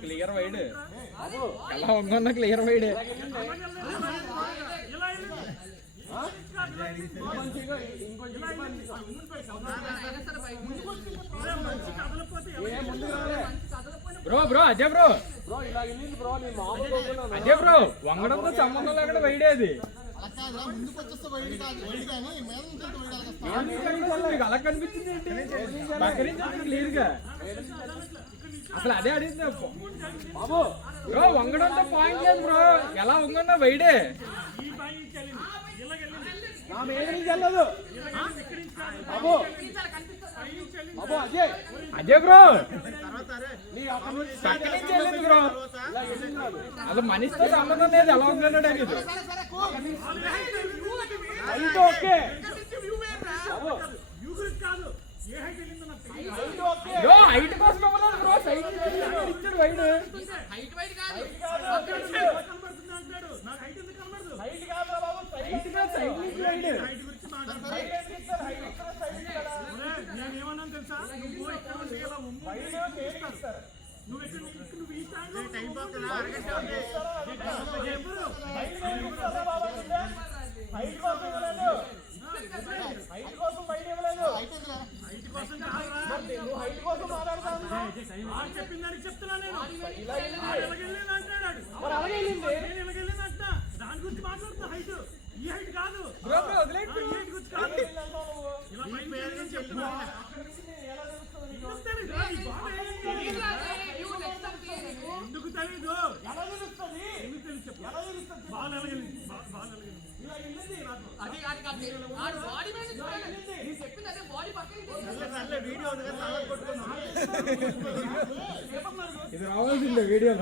clear wide ఎలా ఉందన్న clear wide bro bro Ajay bro Ajay bro వంగడంతో సంబంధం లేకుండా వైడేది అలా కనిపించింది ఏంటి క్లియర్ గా అసలు అదే అడిగింది బ్రో వంగడంతో పాయింట్ లేదు బ్రో ఎలా వంగన్నా వైడే అజయ్ బ్రో పక్క నుంచి వెళ్ళింది బ్రో అసలు మనిషితో సంబంధం లేదు ఎలా ఉందన్నాడు అనేది ఓకే బ్రో హైట్ కోసం ఇవ్వలేదు బ్రో సైడ్ ఇచ్చాడు వైడ్ నేనేమన్నా తెలుసా చెప్పిన దానికి చెప్తున్నా నేను దాని గురించి మాట్లాడుతున్నా హైట్ ఈ హైట్ కాదు గురించి కాదు ఎందుకు తెలీదు బాగా ఇది రావాల్సిందే వీడియో